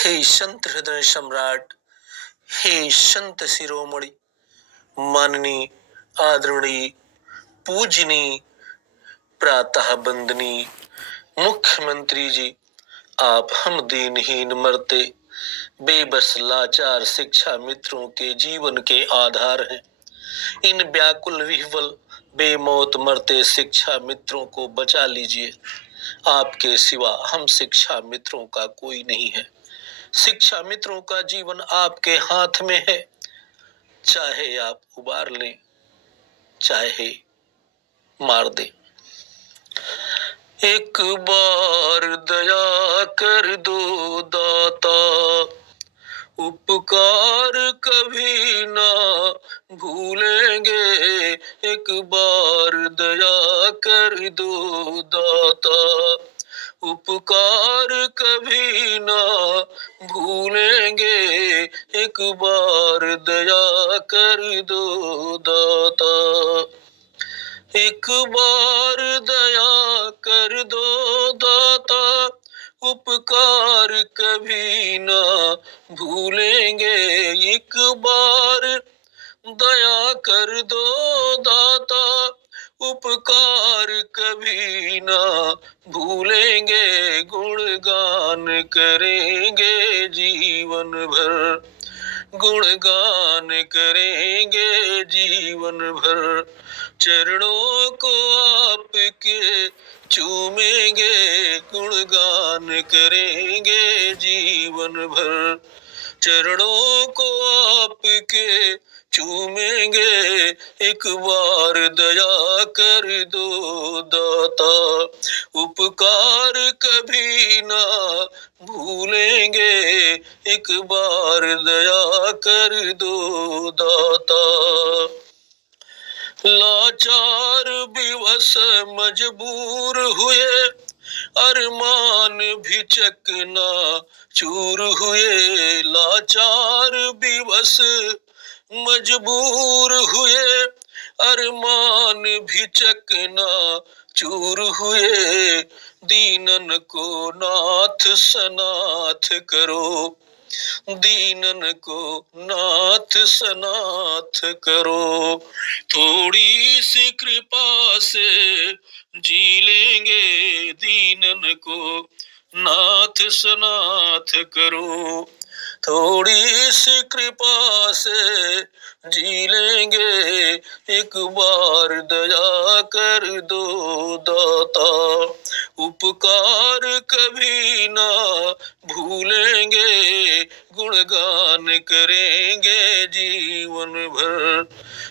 हे संत हृदय सम्राट, हे संत शिरोमणि, माननीय आदरणीय पूजनीय प्रातः बंदनी मुख्यमंत्री जी, आप हम दीनहीन मरते बेबस लाचार शिक्षा मित्रों के जीवन के आधार हैं। इन व्याकुल विह्वल बेमौत मरते शिक्षा मित्रों को बचा लीजिए। आपके सिवा हम शिक्षा मित्रों का कोई नहीं है। शिक्षा मित्रों का जीवन आपके हाथ में है, चाहे आप उबार लें चाहे मार दें। एक बार दया कर दो दाता, उपकार कभी ना भूलेंगे। एक बार दया कर दो दाता, उपकार कभी ना भूलेंगे। एक बार दया कर दो दाता, एक बार दया कर दो दाता, उपकार कभी ना भूलेंगे। एक बार दया कर दो दाता, उपकार कभी ना भूलेंगे। गुणगान करेंगे जीवन भर, गुणगान करेंगे जीवन भर। चरणों को आपके चूमेंगे, गुणगान करेंगे जीवन भर। चरणों को आपके चूमेंगे। एक बार दया कर दो दाता, उपकार कभी ना भूलेंगे। एक बार दया कर दो दाता, लाचार विवश मजबूर हुए, अरमान भी चकना चूर हुए। लाचार विवश मजबूर हुए, अरमान भी चकना चूर हुए। दीनन को नाथ सनाथ करो, दीनन को नाथ सनाथ करो। थोड़ी सी कृपा से जी लेंगे, दीनन को नाथ सनाथ करो। थोड़ी सी कृपा से जी लेंगे। एक बार दया कर दो दाता, उपकार कभी ना भूलेंगे। गुणगान करेंगे जीवन भर,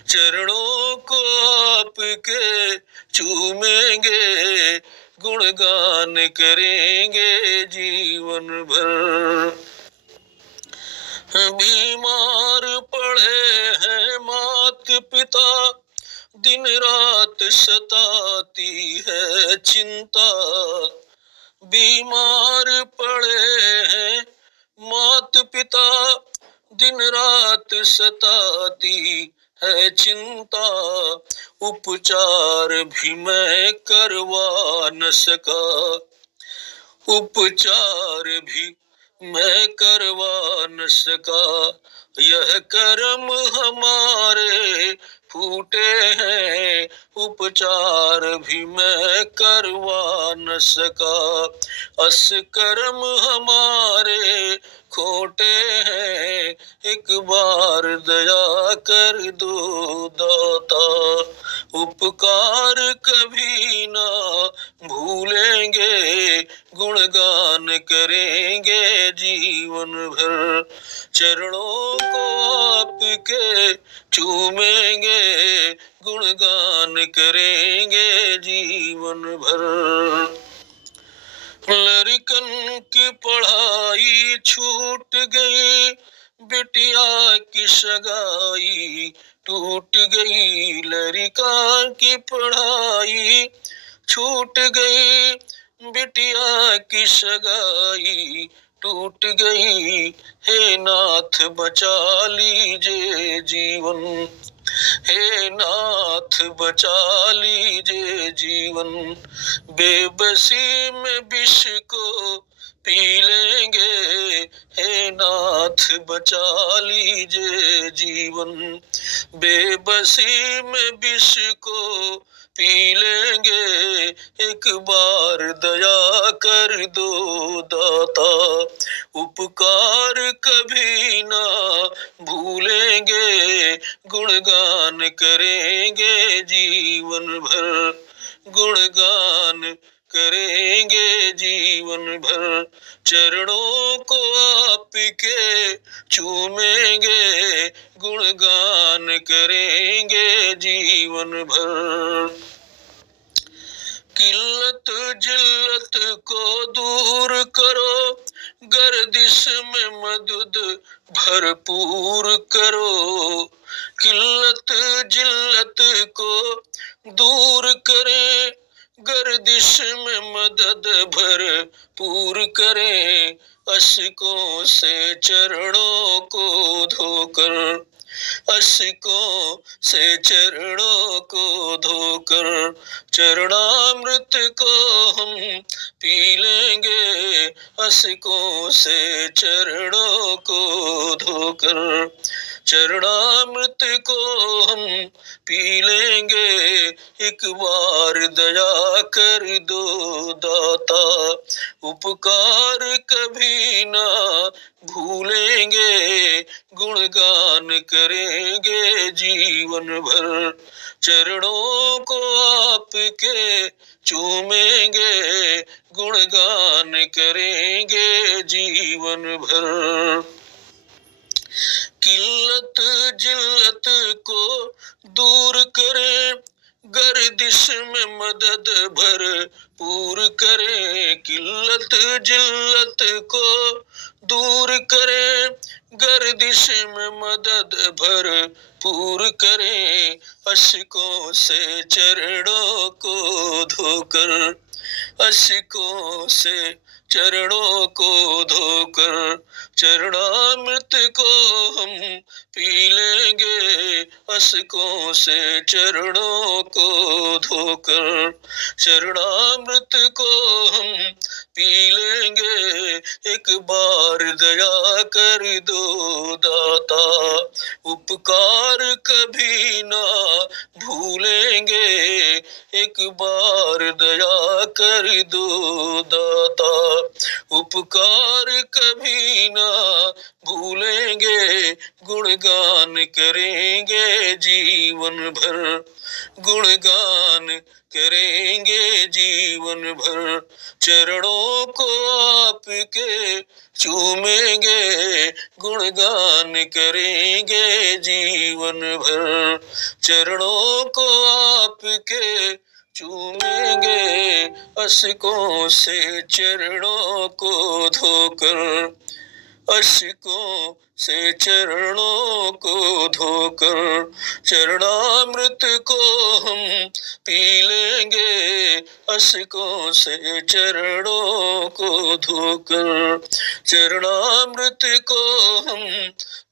चरणों को आपके चूमेंगे। गुणगान करेंगे जीवन भर। बीमार पड़े हैं मात पिता, दिन रात सताती है चिंता। बीमार पड़े हैं मात पिता, दिन रात सताती है चिंता। उपचार भी मैं करवा न सका, उपचार भी मैं करवा न सका। यह कर्म हमारे फूटे हैं, उपचार भी मैं करवा न सका। अस कर्म हमारे खोटे हैं, एक बार दया कर दो दाता, उपकार कभी ना भूलेंगे। गुणगान करेंगे जीवन भर, चरणों को आपके चूमेंगे। गुणगान करेंगे जीवन भर। लड़कन की पढ़ाई छूट गई, बिटिया की सगाई टूट गई। लड़का की पढ़ाई छूट गई, बिटिया की सगाई टूट गई। हे नाथ बचा लीजिए जीवन, हे नाथ बचा लीजिए जीवन। बेबसी में विष को पी लेंगे। हे नाथ बचा लीजिए जीवन, बेबसी में विष को पी लेंगे। एक बार दया कर दो दाता, उपकार कभी ना भूलेंगे। गुणगान करेंगे जीवन भर, गुणगान करेंगे जीवन भर। चरणों को आपके चूमेंगे, गुणगान करेंगे जीवन भर। किल्लत जिल्लत को दूर करो, गर्दिश में मदद भरपूर करो। किल्लत जिल्लत को दूर करें, गर्दिश में मदद भरपूर करें। अश्कों से चरणों को धोकर, अश्कों से चरणों को धोकर, चरणामृत को हम पी लेंगे। अश्कों से चरणों को धोकर, चरणामृत को हम पी लेंगे। एक बार दया कर दो दाता, उपकार कभी ना भूलेंगे। गुणगान करेंगे जीवन भर, चरणों को आपके चूमेंगे। गुणगान करेंगे जीवन भर। किल्लत जिल्लत को दूर करें, गर्दिश में मदद भरपूर करें। किल्लत जिल्लत को दूर करें, गर्दिश में मदद भरपूर करें। अश्कों से चरणों को धोकर, अश्कों से चरणों को धोकर, चरणामृत को हम पी लेंगे। अश्कों से चरणों को धोकर, चरणामृत को हम पी लेंगे। एक बार दया कर दो दाता, उपकार कभी ना भूलेंगे। एक बार दया कर दो दाता, उपकार कभी ना भूलेंगे। गुणगान करेंगे जीवन भर, गुणगान करेंगे जीवन भर। चरणों को आपके चूमेंगे, गुणगान करेंगे जीवन भर। चरणों को आपके चूमेंगे, अश्कों से चरणों को धोकर, अश्कों से चरणों को धोकर, चरणामृत को हम पी लेंगे। अश्कों से चरणों को धोकर, चरणामृत को हम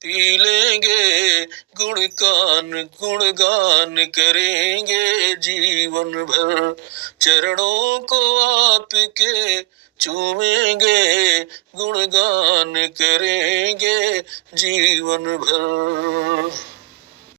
पी लेंगे। गुणगान करेंगे जीवन भर, चरणों को आपके चूमेंगे। गुणगान करेंगे जीवन भर।